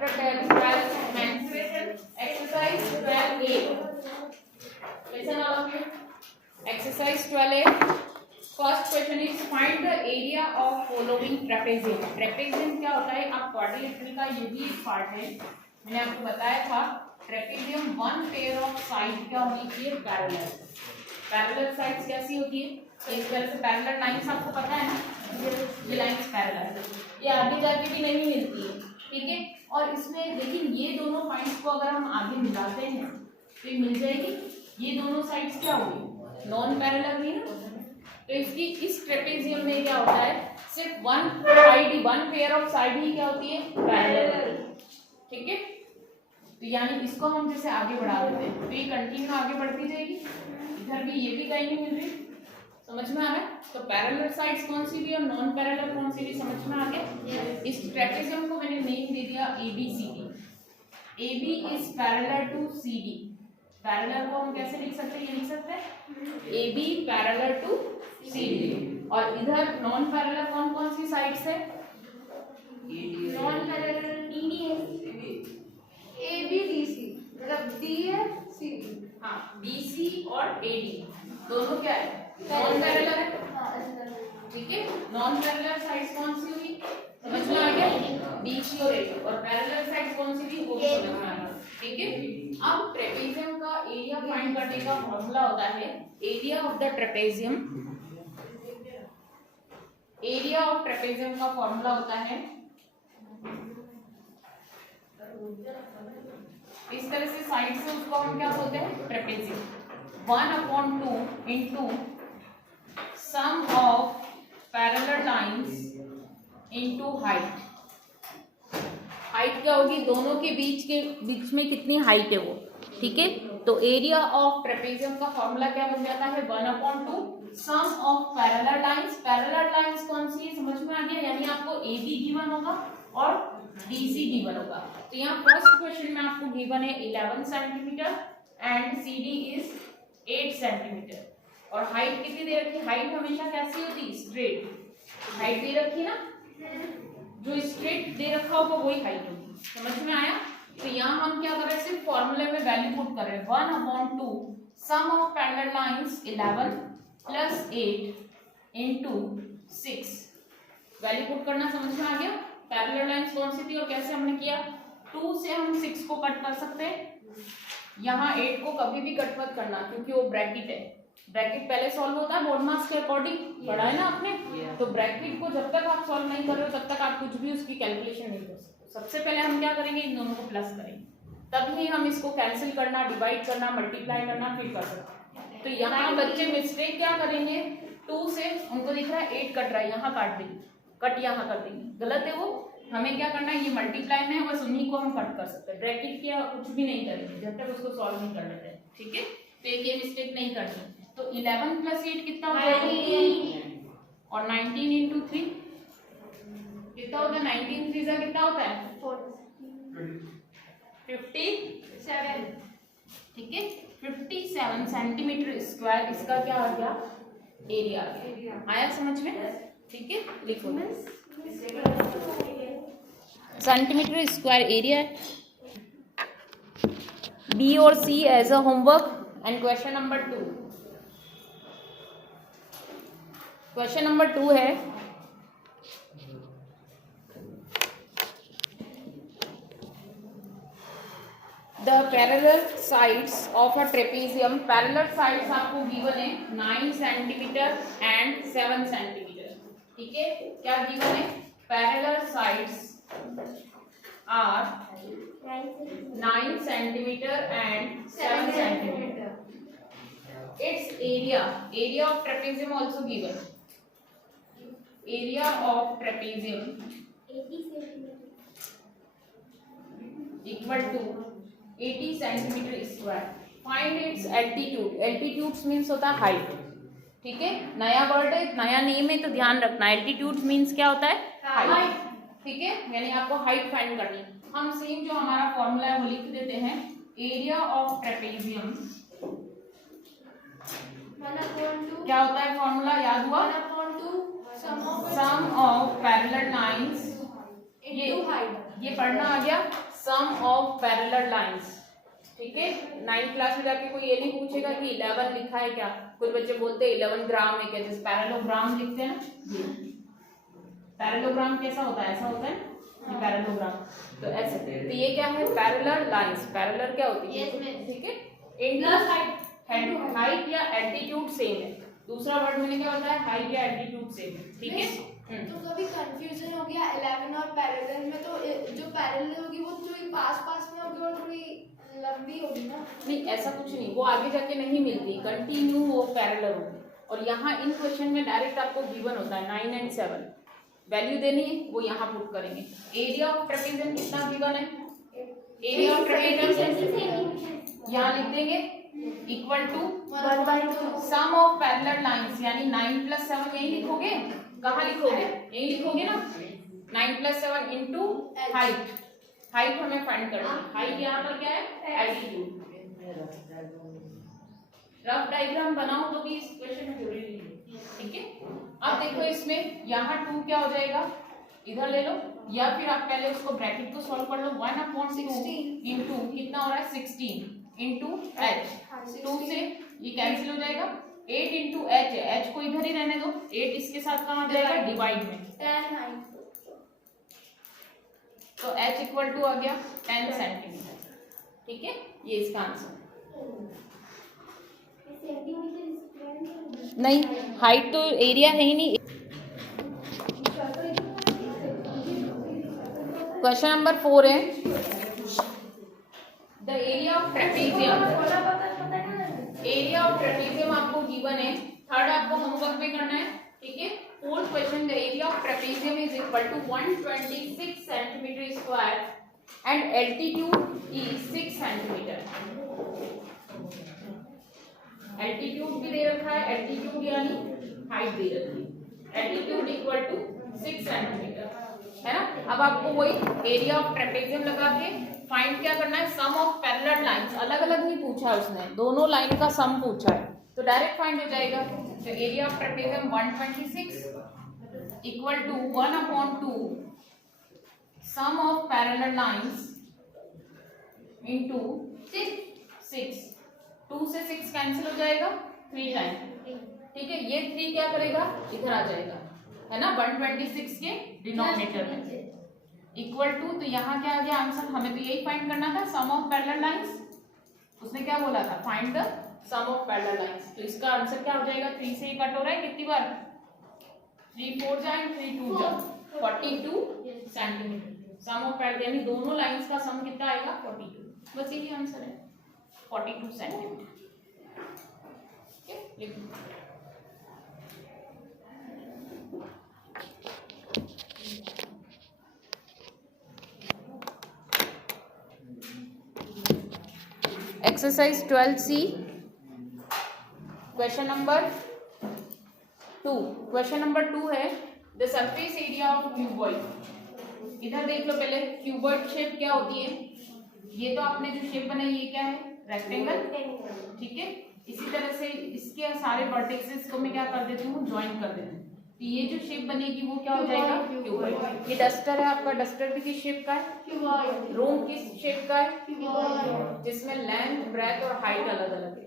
Chapter 12 menstruation exercise 12A listen all of you exercise 12A first question is find the area of following trapezium. Trapezium क्या होता है? आप quadrilateral का ये भी एक पार्ट है, मैंने आपको बताया था। Trapezium one pair of side क्या होनी चाहिए? पैरेलल। पैरेलल साइड्स कैसी होती है? इस तरह से पैरेलल लाइंस आपको पता है ना, ये लाइंस पैरेलल, ये आगे जाके भी नहीं मिलती है, ठीक है। और इसमें लेकिन ये दोनों पॉइंट्स को अगर हम आगे मिलाते हैं तो ये मिल जाएगी। ये दोनों साइड्स क्या होगी? नॉन पैरेलल हुई ना। तो इसकी इस ट्रेपेजियम में क्या होता है? सिर्फ one side, one pair of side ही क्या होती है? पैरेलल, ठीक है। तो यानी इसको हम जैसे आगे बढ़ा देते हैं तो ये कंटिन्यू आगे बढ़ती जाएगी, इधर भी ये भी कहीं नहीं मिल रही, समझ में आ रहा है? तो पैरेलल साइड्स कौन सी भी और नॉन पैरेलल कौन सी भी, समझ में आ गया? इस ट्रेपेजियम को मैंने नेम दे दिया ABCD। AB is parallel to CD। Parallel को हम कैसे लिख सकते हैं? ये लिख सकते हैं AB पैरेलल टू CD। और इधर नॉन पैरेलल कौन कौन सी साइड्स है? नॉन पैरेलल DD है, AB DC, मतलब D है CD। हाँ, BC और AD दोनों क्या है? नॉन पैरेलल है, ठीक है। नॉन पैरेलल साइड्स कौन सी हुई? समझ में आ गया? BC और AD। और पैरेलल साइड्स कौन सी थी? वो भी समझ में आ गया, ठीक है। अब ट्रेपेजियम का एरिया फाइंड करने का फॉर्मूला होता है area of the trapezium. Area of trapezium का फॉर्मूला होता है इस तरह से, साइड से उसको हम क्या बोलते हैं? Trapezium. 1/2 into sum of parallel lines into height. Height क्या होगी? दोनों के बीच में कितनी हाइट है वो, ठीक है। तो एरिया ऑफ ट्रेपेजियम का फॉर्मूला क्या बन जाता है? 1/2 sum of parallel lines. Parallel lines कौन सी है? समझ में आ गया? यानी आपको AB गिवन होगा और DC गिवन होगा। तो यहाँ फर्स्ट क्वेश्चन में आपको गिवन है 11 centimetre and CD is 8 centimetre. और हाइट कितनी दे रखी? हाइट हमेशा कैसी होती? स्ट्रेट हाइट दे रखी ना, जो स्ट्रेट दे रखा होगा वही हाइट होगी, समझ में आया? तो यहाँ हम क्या कर रहे हैं? सिर्फ फॉर्मूले में वैल्यू पुट कर रहे हैं। 1/2 sum of parallel lines 11 plus 8 into 6। Value put करना समझ में आ गया? पैरेलल लाइंस कौन सी थी और कैसे हमने किया? 2 से हम 6 को कट कर सकते हैं। यहाँ 8 को कभी भी कट मत करना क्योंकि वो ब्रैकेट है। ब्रैकेट पहले सॉल्व होता है बोर्ड मार्क्स के अकॉर्डिंग, पढ़ा है ना आपने? तो ब्रैकेट को जब तक आप सॉल्व नहीं कर रहे हो तब तक आप कुछ भी उसकी कैलकुलेशन नहीं कर सकते। सबसे पहले हम क्या करेंगे? इन दोनों को प्लस करेंगे, तभी हम इसको कैंसिल करना, डिवाइड करना, मल्टीप्लाई करना फिर कर सकते हैं। तो यहाँ बच्चे मिस्टेक क्या करेंगे? 2 से उनको दिख रहा है 8 कट रहा है, यहाँ काट देंगे, कट यहाँ कर देंगे, गलत है वो। हमें क्या करना है? ये मल्टीप्लाई में है, बस उन्हीं को हम कट कर सकते हैं। ब्रैकेट क्या कुछ भी नहीं करेंगे जब तक उसको सॉल्व नहीं कर लेते हैं, ठीक है। तो ये मिस्टेक नहीं करनी। तो 11 प्लस 8 कितना होता है? और 19 इंटू 3 कितना होता है? 19 3 कितना होता है? 57, ठीक है। 57 सेंटीमीटर स्क्वायर इसका क्या आ गया? एरिया आ गया। आया समझ में? ठीक है, लिखो सेंटीमीटर स्क्वायर एरिया। B और C as a homework. And question number 2। Question number 2 है the parallel sides of a trapezium. Parallel sides आपको गिवन है 9 सेंटीमीटर एंड 7 सेंटीमीटर, ठीक है। क्या गिवन है? Parallel sides are 9 centimetre and 7 centimetre. It's area of trapezium also given. Area of trapezium equal to 80 centimeter square. Find its altitude. Altitudes means होता है height, ठीक है। नया वर्ड है, नया नेम है तो ध्यान रखना। एल्टीट्यूड मीन्स क्या होता है? हाइट, ठीक है। यानी आपको हाइट फाइंड करनी। हम सेम जो हमारा फॉर्मूला है वो लिख देते हैं। एरिया ऑफ ट्रेपेजियम क्या होता है? फॉर्मूला याद हुआ? सम ऑफ पैरेलल लाइंस ये ये पढ़ना आ गया सम ऑफ पैरेलल लाइंस। ठीक है, 9th क्लास में जाके कोई ये नहीं पूछेगा कि 11 लिखा है क्या। कुछ बच्चे बोलते हैं 11 ग्राम है क्या, जैसे पैरेललोग्राम लिखते हैं ना, ये पैरेललोग्राम कैसा होता है, ऐसा होता है ये पैरेललोग्राम। तो ऐसे, तो ये क्या है, पैरेलल लाइंस। पैरेलल क्या होती है, ठीक है, इनटू हाइट या एल्टीट्यूड सेम है। दूसरा वर्ड मैंने क्या बताया, हाइट या एल्टीट्यूड सेम है। ठीक है, तो कभी कंफ्यूजन हो गया 11 और पैरेलल में, तो जो पैरेलल होगी वो थोड़ी पास पास में होगी और थोड़ी लंबी होगी ना। नहीं ऐसा कुछ नहीं, वो आगे जाके नहीं मिलती, कंटिन्यू वो पैरेलल होगी। और यहाँ इन क्वेश्चन में डायरेक्ट आपको गिवन होता है 9 एंड 7 वैल्यू देनी है, वो यहाँ पुट करेंगे। एरिया ऑफ ट्रेपेजियम कितना गिवन है, एरिया ऑफ ट्रेपेजियम यहाँ लिख देंगे equal to 1/2 sum of parallel lines, यानी 9 + 7 यही लिखोगे। कहाँ लिखोगे, यही लिखोगे ना, 9 + 7 इंटू हाइट। हाइट हमें फाइंड करनी है। हाइट यहाँ पर क्या है, एल्टीट्यूड। रफ डायग्राम बनाओ तो भी इस क्वेश्चन में जरूरी नहीं है। ठीक है, अब देखो इसमें यहाँ 2 क्या हो जाएगा, इधर ले लो, या फिर आप पहले उसको ब्रैकेट को सॉल्व कर लो। 1/16 इंटू कितना हो रहा है 16 इंटू h, 2 से ये कैंसिल हो जाएगा। 8 इंटू h है, h को इधर ही रहने दो, 8 इसके साथ कहाँ आ जाएगा, डिवाइड में। 10 तो h इक्वल टू आ गया 10 सेंटीमीटर। ठीक है, ये इसका आंसर। नहीं, हाइट तो एरिया है ही नहीं। क्वेश्चन नंबर 4 है, the area of trapezium. Area of trapezium आपको गिवन है, थर्ड आपको होमवर्क में करना है। ठीक है, fourth question, the area of trapezium is equal to 126 centimetre square and altitude is 6 centimetre. Altitude भी दे रखा है, एल्टीट्यूड यानी हाइट दे रखी है, एल्टीट्यूड इक्वल टू 6 सेंटीमीटर है ना। अब आपको वही एरिया ऑफ ट्रेपेजियम लगा के फाइंड क्या करना है, सम ऑफ पैरेलल लाइंस। अलग अलग नहीं पूछा उसने, दोनों लाइन का सम पूछा है, तो डायरेक्ट फाइंड हो जाएगा। तो area of trapezium 126 equal to 1/2 sum of parallel lines into 6। 2 से 6 कैंसिल हो जाएगा 3 टाइम। ठीक है, ये 3 क्या करेगा, इधर आ जाएगा, है ना, 126 के डिनोमिनेटर में इक्वल टू। तो यहाँ क्या आ गया आंसर, हमें तो यही फाइंड करना था, सम ऑफ पैरेलल लाइंस। उसने क्या बोला था, find the sum of parallel lines. तो इसका आंसर क्या हो जाएगा, 3 से ये कट हो रहा है कितनी बार, 3 4 जा 3 2 जा 42 सेंटीमीटर। सम ऑफ पैरेलल यानी दोनों लाइंस का सम कितना आएगा, 42। बस यही आंसर है, 42 centimetre. Exercise 12C question number 2। Question number 2 है the surface area of cuboid. इधर देख लो पहले, क्यूबॉइड शेप क्या होती है। ये तो आपने जो शेप बनाई ये क्या है, रेक्टेंगल। ठीक है, इसी तरह से इसके सारे वर्टेक्सेस को मैं क्या कर देती हूँ, ज्वाइन कर देती हूँ। तो ये जो शेप बनेगी वो क्या हो जाएगा, क्यूबॉइड। ये डस्टर है आपका, डस्टर भी किस शेप का है, क्यूबॉइड। रूम किस शेप का है, क्यूबॉइड, जिसमें लेंथ ब्रेथ और हाइट अलग अलग है।